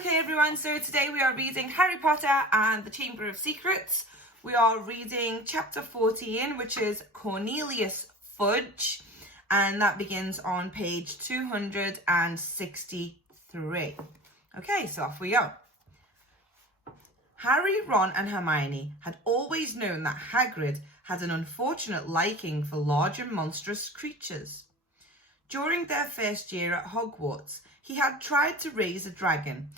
Okay everyone, so today we are reading Harry Potter and the Chamber of Secrets. We are reading chapter 14, which is Cornelius Fudge, and that begins on page 263. Okay, so off we go. Harry, Ron and Hermione had always known that Hagrid had an unfortunate liking for large and monstrous creatures. During their first year at Hogwarts, he had tried to raise a dragon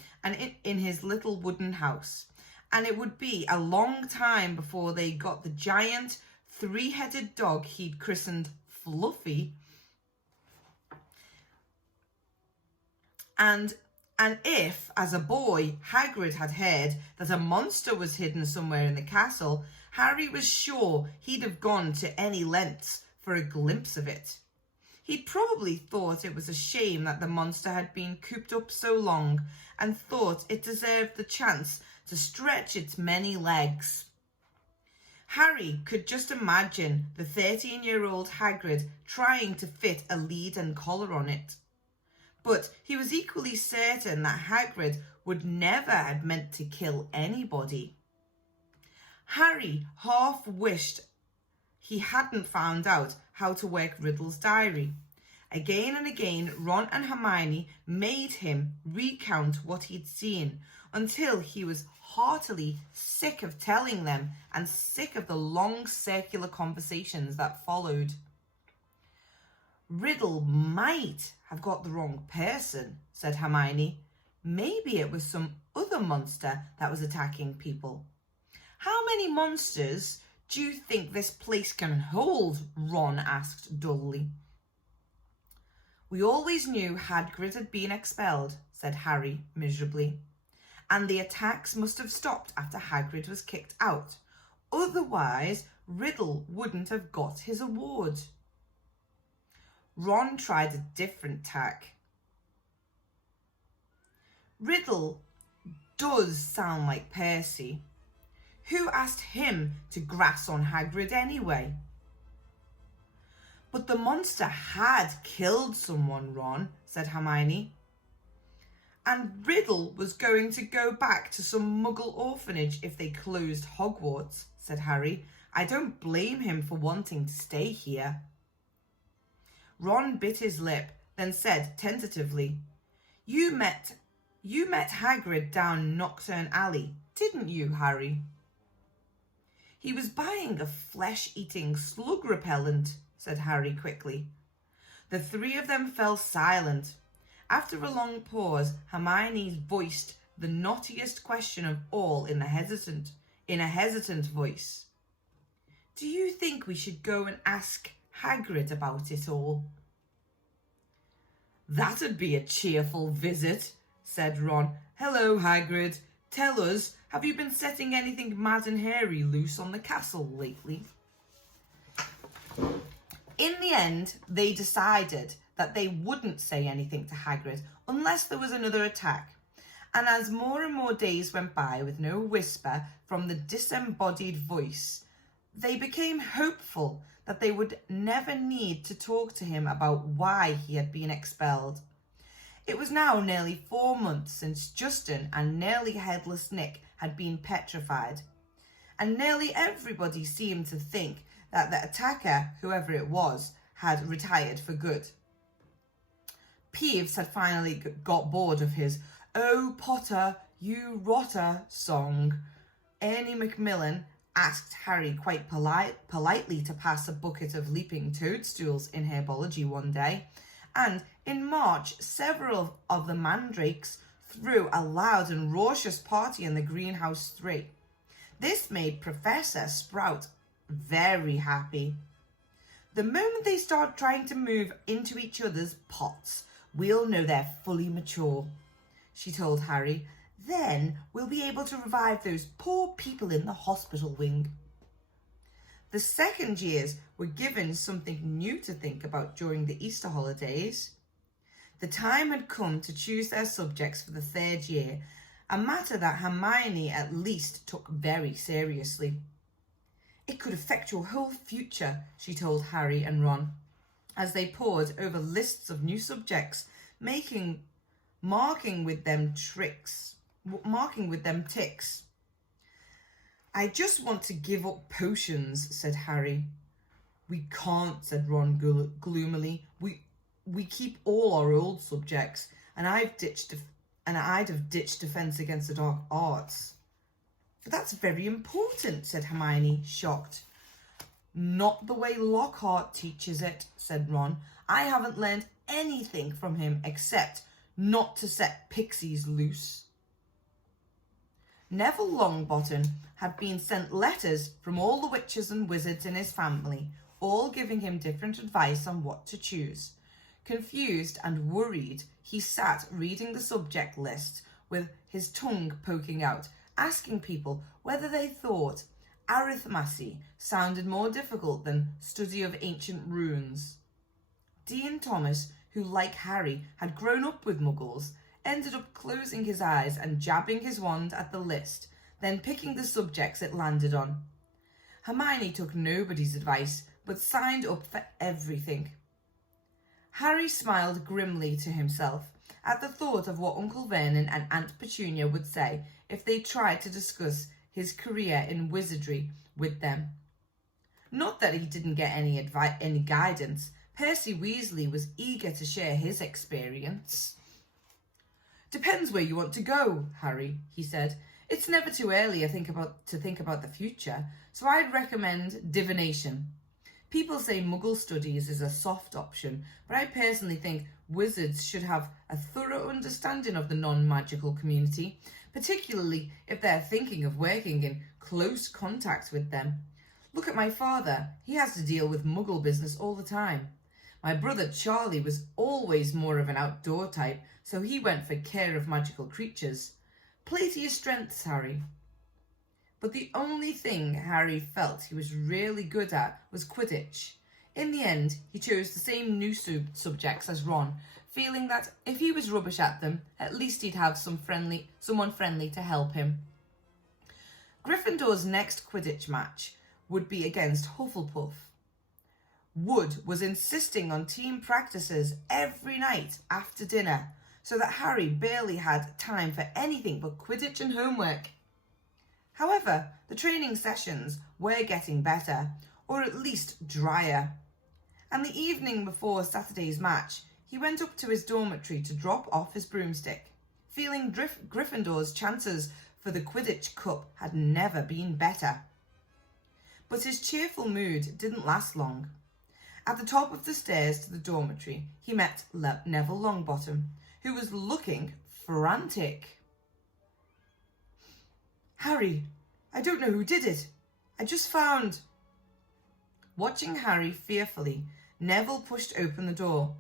in his little wooden house, and it would be a long time before they got the giant three-headed dog he'd christened Fluffy. And if, as a boy, Hagrid had heard that a monster was hidden somewhere in the castle, Harry was sure he'd have gone to any lengths for a glimpse of it. He'd probably thought it was a shame that the monster had been cooped up so long, and thought it deserved the chance to stretch its many legs. Harry could just imagine the 13-year-old Hagrid trying to fit a lead and collar on it. But he was equally certain that Hagrid would never have meant to kill anybody. Harry half wished he hadn't found out how to work Riddle's diary. Again and again, Ron and Hermione made him recount what he'd seen until he was heartily sick of telling them and sick of the long circular conversations that followed. Riddle might have got the wrong person, said Hermione. Maybe it was some other monster that was attacking people. How many monsters do you think this place can hold? Ron asked dully. We always knew Hagrid had been expelled, said Harry miserably. And the attacks must have stopped after Hagrid was kicked out. Otherwise, Riddle wouldn't have got his award. Ron tried a different tack. Riddle does sound like Percy. Who asked him to grass on Hagrid anyway? But the monster had killed someone, Ron, said Hermione. And Riddle was going to go back to some muggle orphanage if they closed Hogwarts, said Harry. I don't blame him for wanting to stay here. Ron bit his lip, then said tentatively, You met Hagrid down Knockturn Alley, didn't you, Harry? He was buying a flesh-eating slug repellent, said Harry quickly. The three of them fell silent. After a long pause, Hermione voiced the knottiest question of all in a hesitant voice. Do you think we should go and ask Hagrid about it all? That'd be a cheerful visit, said Ron. Hello, Hagrid. Tell us, have you been setting anything mad and hairy loose on the castle lately? In the end, they decided that they wouldn't say anything to Hagrid unless there was another attack. And as more and more days went by with no whisper from the disembodied voice, they became hopeful that they would never need to talk to him about why he had been expelled. It was now nearly 4 months since Justin and nearly headless Nick had been petrified, and nearly everybody seemed to think that the attacker, whoever it was, had retired for good. Peeves had finally got bored of his "Oh Potter, you rotter" song. Ernie Macmillan asked Harry quite politely to pass a bucket of leaping toadstools in herbology one day, and in March, several of the mandrakes threw a loud and raucous party in the greenhouse 3. This made Professor Sprout very happy. The moment they start trying to move into each other's pots, we'll know they're fully mature, she told Harry. Then we'll be able to revive those poor people in the hospital wing. The second years were given something new to think about during the Easter holidays. The time had come to choose their subjects for the third year, a matter that Hermione at least took very seriously. It could affect your whole future, she told Harry and Ron, as they pored over lists of new subjects, making marking with them ticks. I just want to give up potions, said Harry. We can't, said Ron gloomily. We keep all our old subjects, and I'd have ditched Defence Against the Dark Arts. But that's very important, said Hermione, shocked. Not the way Lockhart teaches it, said Ron. I haven't learned anything from him except not to set pixies loose. Neville Longbottom had been sent letters from all the witches and wizards in his family, all giving him different advice on what to choose. Confused and worried, he sat reading the subject list with his tongue poking out, asking people whether they thought arithmancy sounded more difficult than study of ancient runes. Dean Thomas, who, like Harry, had grown up with muggles, ended up closing his eyes and jabbing his wand at the list, then picking the subjects it landed on. Hermione took nobody's advice, but signed up for everything. Harry smiled grimly to himself at the thought of what Uncle Vernon and Aunt Petunia would say if they tried to discuss his career in wizardry with them. Not that he didn't get any guidance. Percy Weasley was eager to share his experience. Depends where you want to go, Harry, he said. It's never too early to think about the future, so I'd recommend divination. People say Muggle studies is a soft option, but I personally think wizards should have a thorough understanding of the non-magical community, particularly if they're thinking of working in close contact with them. Look at my father. He has to deal with Muggle business all the time. My brother Charlie was always more of an outdoor type, so he went for care of magical creatures. Play to your strengths, Harry. But the only thing Harry felt he was really good at was Quidditch. In the end, he chose the same new subjects as Ron, feeling that if he was rubbish at them, at least he'd have someone friendly to help him. Gryffindor's next Quidditch match would be against Hufflepuff. Wood was insisting on team practices every night after dinner, so that Harry barely had time for anything but Quidditch and homework. However, the training sessions were getting better, or at least drier. And the evening before Saturday's match, he went up to his dormitory to drop off his broomstick, feeling Gryffindor's chances for the Quidditch Cup had never been better. But his cheerful mood didn't last long. At the top of the stairs to the dormitory, he met Neville Longbottom, who was looking frantic. Harry, I don't know who did it. I just found... Watching Harry fearfully, Neville pushed open the door.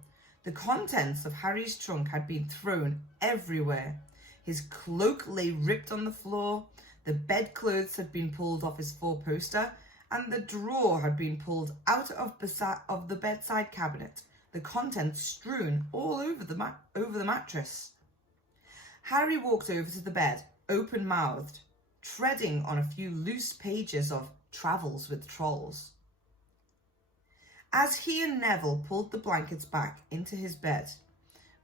The contents of Harry's trunk had been thrown everywhere. His cloak lay ripped on the floor, the bedclothes had been pulled off his four-poster, and the drawer had been pulled out of the bedside cabinet, the contents strewn all over the mattress. Harry walked over to the bed, open-mouthed, treading on a few loose pages of Travels with Trolls. As he and Neville pulled the blankets back into his bed,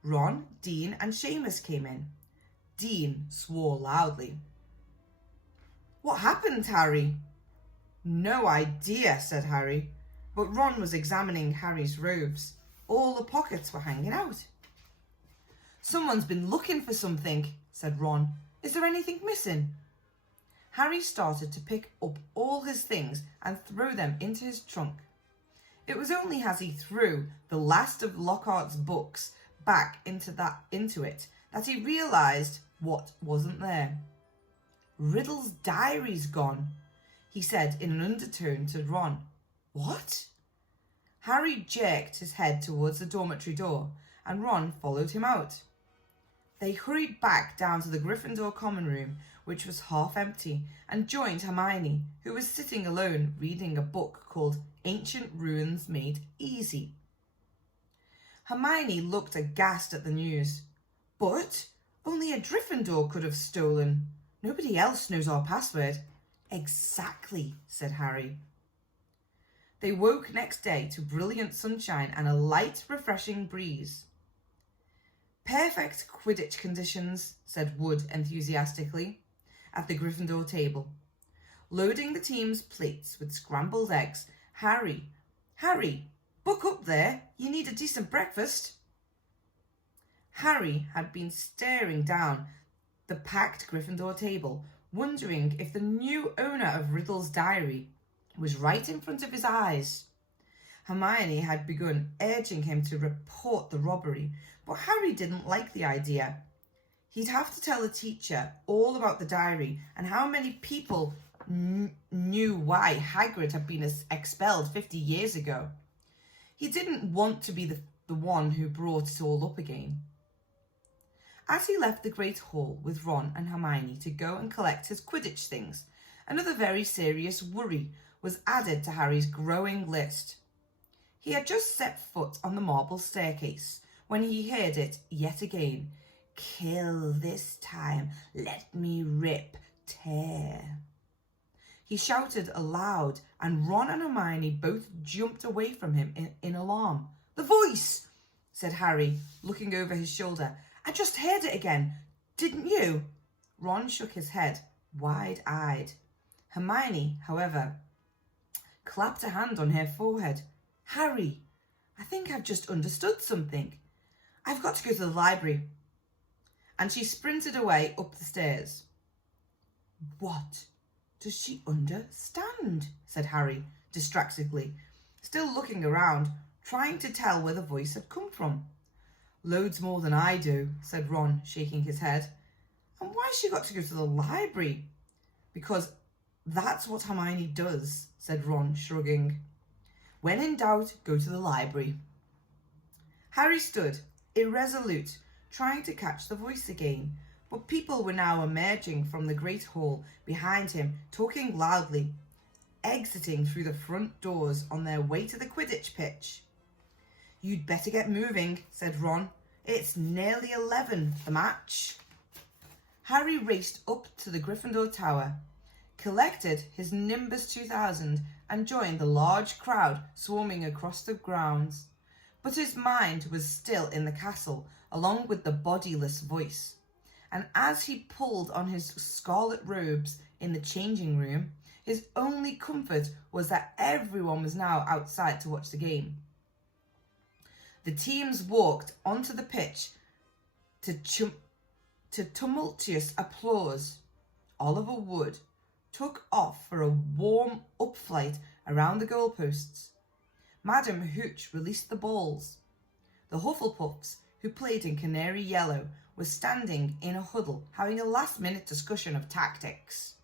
Ron, Dean and Seamus came in. Dean swore loudly. What happened, Harry? No idea, said Harry, but Ron was examining Harry's robes. All the pockets were hanging out. Someone's been looking for something, said Ron. Is there anything missing? Harry started to pick up all his things and throw them into his trunk. It was only as he threw the last of Lockhart's books back into it that he realised what wasn't there. Riddle's diary's gone, he said in an undertone to Ron. What? Harry jerked his head towards the dormitory door, and Ron followed him out. They hurried back down to the Gryffindor common room, which was half empty, and joined Hermione, who was sitting alone reading a book called Ancient Runes Made Easy. Hermione looked aghast at the news. But only a Gryffindor could have stolen. Nobody else knows our password. Exactly, said Harry. They woke next day to brilliant sunshine and a light, refreshing breeze. Perfect Quidditch conditions, said Wood enthusiastically, at the Gryffindor table. Loading the team's plates with scrambled eggs, Harry, buck up there, you need a decent breakfast. Harry had been staring down the packed Gryffindor table, wondering if the new owner of Riddle's diary was right in front of his eyes. Hermione had begun urging him to report the robbery, but Harry didn't like the idea. He'd have to tell the teacher all about the diary and how many people knew why Hagrid had been expelled 50 years ago. He didn't want to be the one who brought it all up again. As he left the Great Hall with Ron and Hermione to go and collect his Quidditch things, another very serious worry was added to Harry's growing list. He had just set foot on the marble staircase when he heard it yet again. Kill this time, let me rip, tear. He shouted aloud, and Ron and Hermione both jumped away from him in alarm. The voice, said Harry, looking over his shoulder. I just heard it again. Didn't you? Ron shook his head, wide-eyed. Hermione, however, clapped a hand on her forehead. Harry, I think I've just understood something. I've got to go to the library. And she sprinted away up the stairs. What does she understand? Said Harry, distractedly, still looking around, trying to tell where the voice had come from. Loads more than I do, said Ron, shaking his head. And why's she got to go to the library? Because that's what Hermione does, said Ron, shrugging. When in doubt, go to the library. Harry stood, irresolute, trying to catch the voice again, but people were now emerging from the Great Hall behind him, talking loudly, exiting through the front doors on their way to the Quidditch pitch. You'd better get moving, said Ron. It's nearly 11, the match. Harry raced up to the Gryffindor Tower, collected his Nimbus 2000 and joined the large crowd swarming across the grounds. But his mind was still in the castle, along with the bodiless voice. And as he pulled on his scarlet robes in the changing room, his only comfort was that everyone was now outside to watch the game. The teams walked onto the pitch to tumultuous applause. Oliver Wood took off for a warm-up flight around the goalposts. Madam Hooch released the balls. The Hufflepuffs, who played in canary yellow, were standing in a huddle, having a last-minute discussion of tactics.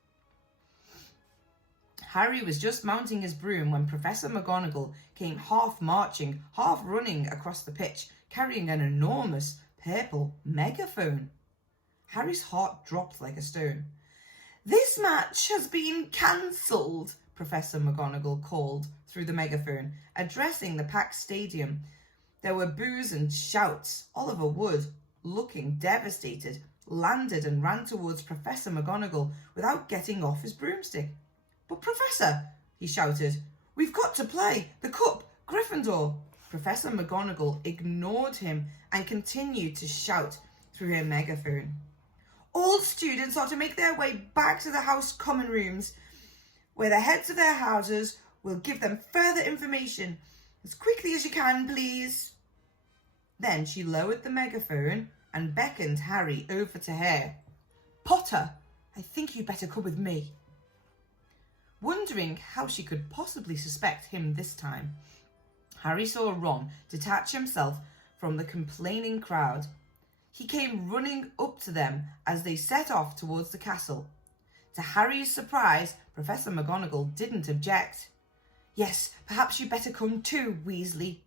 Harry was just mounting his broom when Professor McGonagall came half marching, half running across the pitch, carrying an enormous purple megaphone. Harry's heart dropped like a stone. This match has been cancelled, Professor McGonagall called through the megaphone, addressing the packed stadium. There were boos and shouts. Oliver Wood, looking devastated, landed and ran towards Professor McGonagall without getting off his broomstick. But Professor, he shouted, we've got to play. The cup, Gryffindor. Professor McGonagall ignored him and continued to shout through her megaphone. All students are to make their way back to the house common rooms, where the heads of their houses will give them further information. As quickly as you can, please. Then she lowered the megaphone and beckoned Harry over to her. Potter, I think you'd better come with me. Wondering how she could possibly suspect him this time, Harry saw Ron detach himself from the complaining crowd. He came running up to them as they set off towards the castle. To Harry's surprise, Professor McGonagall didn't object. Yes, perhaps you'd better come too, Weasley.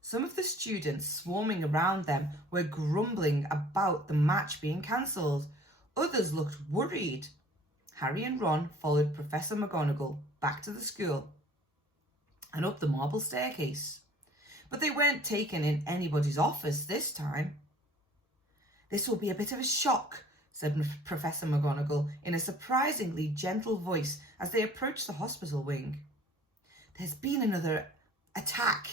Some of the students swarming around them were grumbling about the match being cancelled. Others looked worried. Harry and Ron followed Professor McGonagall back to the school and up the marble staircase. But they weren't taken in anybody's office this time. This will be a bit of a shock, said Professor McGonagall in a surprisingly gentle voice as they approached the hospital wing. There's been another attack.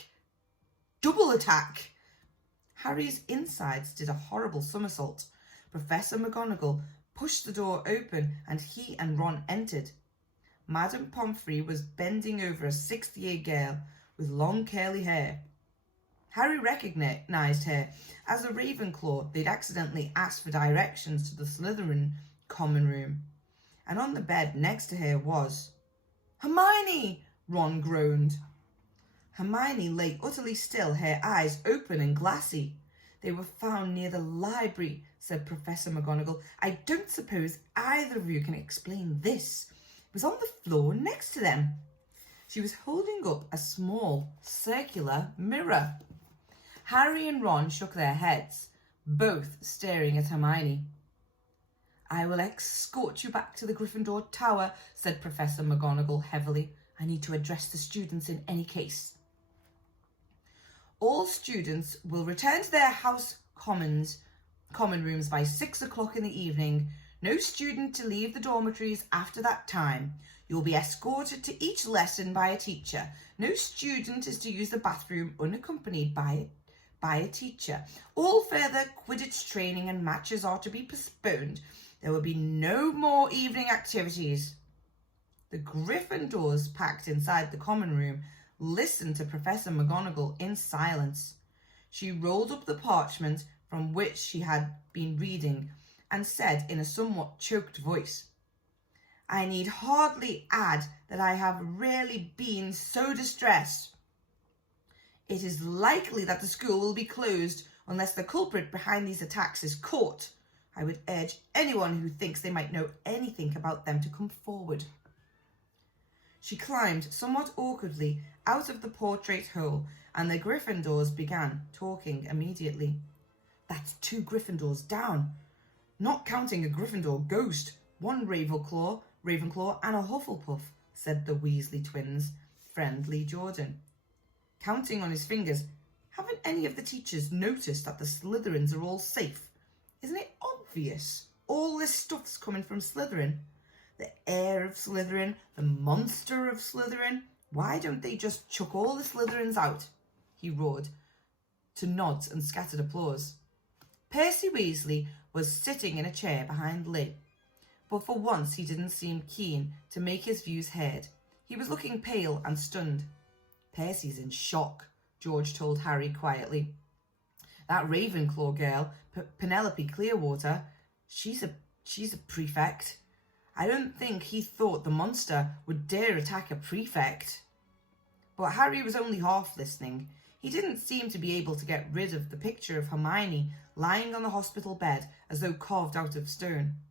Double attack. Harry's insides did a horrible somersault. Professor McGonagall pushed the door open and he and Ron entered. Madame Pomfrey was bending over a 60-year girl with long curly hair. Harry recognised her as a Ravenclaw they'd accidentally asked for directions to the Slytherin common room. And on the bed next to her was... "Hermione!" Ron groaned. Hermione lay utterly still, her eyes open and glassy. "They were found near the library," said Professor McGonagall. "I don't suppose either of you can explain this. It was on the floor next to them." She was holding up a small, circular mirror. Harry and Ron shook their heads, both staring at Hermione. "I will escort you back to the Gryffindor Tower," said Professor McGonagall heavily. "I need to address the students in any case." "All students will return to their house common rooms by 6 o'clock in the evening. No student to leave the dormitories after that time. You will be escorted to each lesson by a teacher. No student is to use the bathroom unaccompanied by a teacher. All further Quidditch training and matches are to be postponed. There will be no more evening activities." The Gryffindors, packed inside the common room, listened to Professor McGonagall in silence. She rolled up the parchment from which she had been reading and said in a somewhat choked voice, "I need hardly add that I have rarely been so distressed. It is likely that the school will be closed unless the culprit behind these attacks is caught. I would urge anyone who thinks they might know anything about them to come forward." She climbed somewhat awkwardly out of the portrait hole, and the Gryffindors began talking immediately. "That's 2 Gryffindors down, not counting a Gryffindor ghost, 1 Ravenclaw and a Hufflepuff," said the Weasley twins' friendly Jordan. Counting on his fingers, "Haven't any of the teachers noticed that the Slytherins are all safe? Isn't it obvious? All this stuff's coming from Slytherin. The heir of Slytherin, the monster of Slytherin. Why don't they just chuck all the Slytherins out?" he roared, to nods and scattered applause. Percy Weasley was sitting in a chair behind Lynn, but for once he didn't seem keen to make his views heard. He was looking pale and stunned. "Percy's in shock," George told Harry quietly. "That Ravenclaw girl, Penelope Clearwater, she's a prefect. I don't think he thought the monster would dare attack a prefect." But Harry was only half listening. He didn't seem to be able to get rid of the picture of Hermione lying on the hospital bed as though carved out of stone.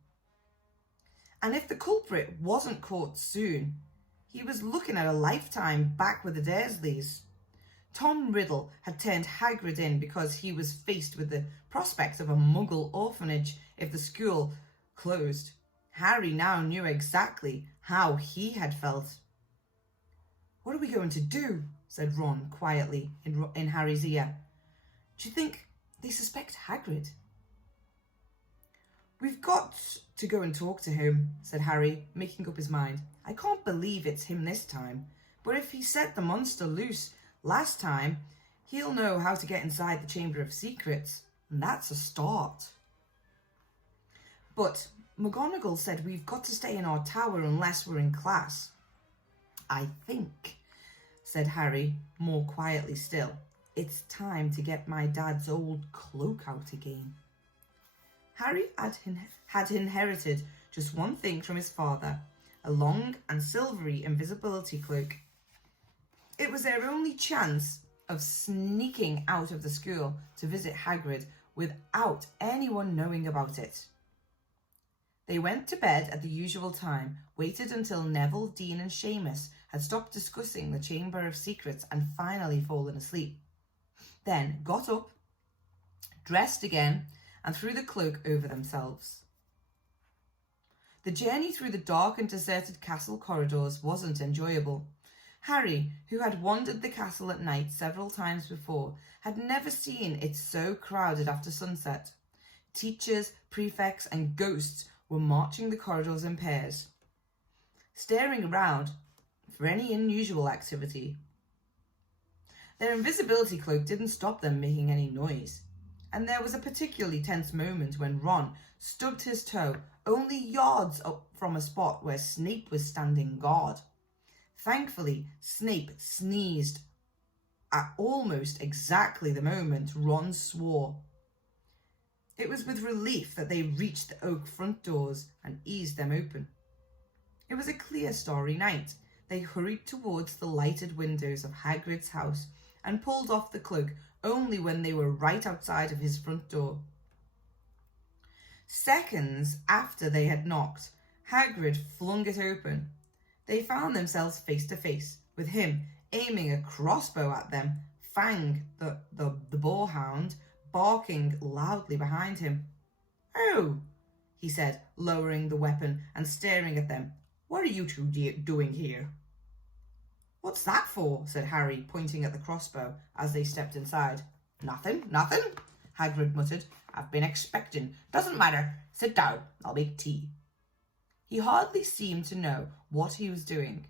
And if the culprit wasn't caught soon, he was looking at a lifetime back with the Dursleys. Tom Riddle had turned Hagrid in because he was faced with the prospect of a Muggle orphanage if the school closed. Harry now knew exactly how he had felt. "What are we going to do?" said Ron quietly in Harry's ear. "Do you think they suspect Hagrid?" "We've got to go and talk to him," said Harry, making up his mind. "I can't believe it's him this time, but if he set the monster loose last time, he'll know how to get inside the Chamber of Secrets, and that's a start." "But McGonagall said we've got to stay in our tower unless we're in class." "I think," said Harry, more quietly still, "it's time to get my dad's old cloak out again." Harry had inherited just one thing from his father, a long and silvery invisibility cloak. It was their only chance of sneaking out of the school to visit Hagrid without anyone knowing about it. They went to bed at the usual time, waited until Neville, Dean and Seamus had stopped discussing the Chamber of Secrets and finally fallen asleep. Then got up, dressed again, and threw the cloak over themselves. The journey through the dark and deserted castle corridors wasn't enjoyable. Harry, who had wandered the castle at night several times before, had never seen it so crowded after sunset. Teachers, prefects and ghosts were marching the corridors in pairs, staring around for any unusual activity. Their invisibility cloak didn't stop them making any noise. and there was a particularly tense moment when Ron stubbed his toe only yards up from a spot where Snape was standing guard. Thankfully, Snape sneezed at almost exactly the moment Ron swore. It was with relief that they reached the oak front doors and eased them open. It was a clear, starry night. They hurried towards the lighted windows of Hagrid's house and pulled off the cloak only when they were right outside of his front door. Seconds after they had knocked, Hagrid flung it open. They found themselves face to face, with him aiming a crossbow at them, Fang, the boarhound, barking loudly behind him. "Oh," he said, lowering the weapon and staring at them. "What are you two doing here?" "What's that for?" said Harry, pointing at the crossbow as they stepped inside. Nothing, Hagrid muttered. "I've been expecting. Doesn't matter. Sit down. I'll make tea." He hardly seemed to know what he was doing.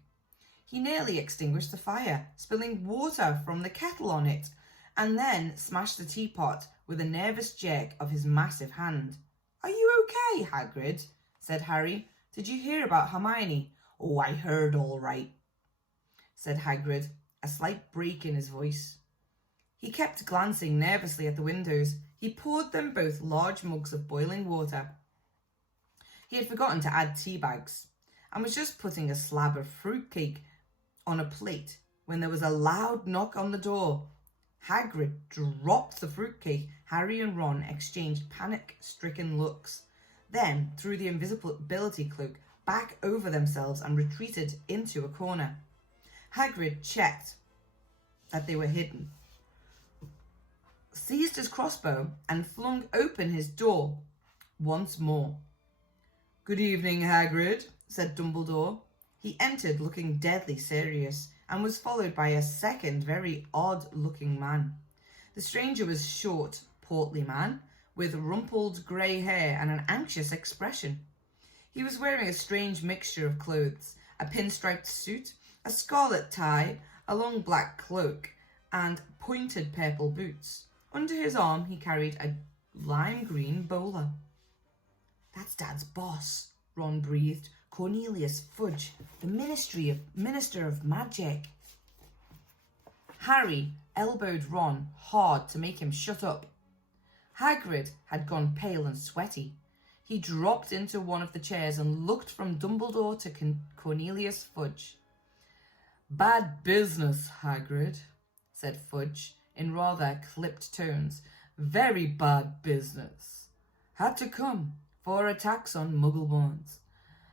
He nearly extinguished the fire, spilling water from the kettle on it, and then smashed the teapot with a nervous jerk of his massive hand. "Are you okay, Hagrid?" said Harry. "Did you hear about Hermione?" "Oh, I heard all right," said Hagrid, a slight break in his voice. He kept glancing nervously at the windows. He poured them both large mugs of boiling water. He had forgotten to add tea bags, and was just putting a slab of fruitcake on a plate when there was a loud knock on the door. Hagrid dropped the fruitcake. Harry and Ron exchanged panic-stricken looks, then threw the invisibility cloak back over themselves and retreated into a corner. Hagrid checked that they were hidden, seized his crossbow, and flung open his door once more. "Good evening, Hagrid," said Dumbledore. He entered looking deadly serious and was followed by a second very odd-looking man. The stranger was a short, portly man with rumpled grey hair and an anxious expression. He was wearing a strange mixture of clothes, a pinstriped suit, a scarlet tie, a long black cloak, and pointed purple boots. Under his arm he carried a lime green bowler. "That's Dad's boss," Ron breathed. "Cornelius Fudge, the Minister of Magic." Harry elbowed Ron hard to make him shut up. Hagrid had gone pale and sweaty. He dropped into one of the chairs and looked from Dumbledore to Cornelius Fudge. "Bad business, Hagrid," said Fudge in rather clipped tones. "Very bad business. Had to come for a tax on Muggleborns.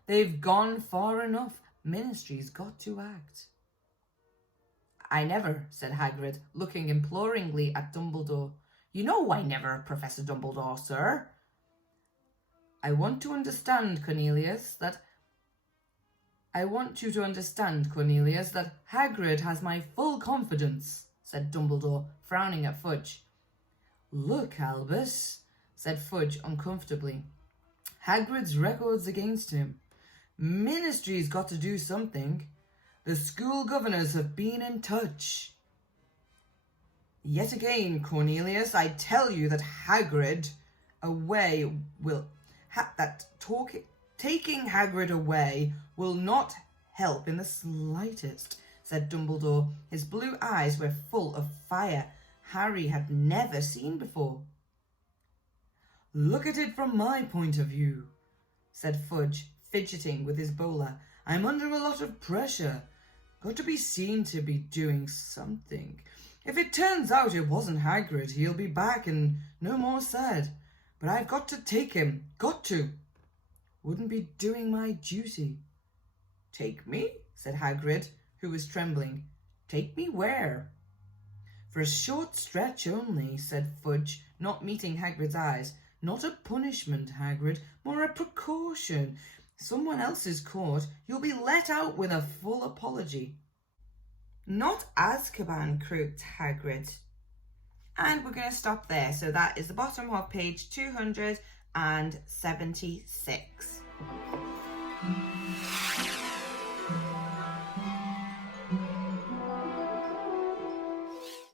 They've gone far enough. Ministry's got to act." "I never," said Hagrid, looking imploringly at Dumbledore. "You know I never, Professor Dumbledore, sir." I want you to understand, Cornelius, that Hagrid has my full confidence," said Dumbledore, frowning at Fudge. "Look, Albus," said Fudge uncomfortably. "Hagrid's record's against him. Ministry's got to do something. The school governors have been in touch." "Yet again, Cornelius, I tell you that taking Hagrid away will not help in the slightest," said Dumbledore. His blue eyes were full of fire Harry had never seen before. "Look at it from my point of view," said Fudge, fidgeting with his bowler. "I'm under a lot of pressure. Got to be seen to be doing something. If it turns out it wasn't Hagrid, he'll be back and no more said. But I've got to take him. Got to. Wouldn't be doing my duty." "Take me?" said Hagrid, who was trembling. "Take me where?" "For a short stretch only," said Fudge, not meeting Hagrid's eyes. "Not a punishment, Hagrid, more a precaution. Someone else is caught, you'll be let out with a full apology." "Not Azkaban," croaked Hagrid. And we're going to stop there. So that is the bottom of page 276.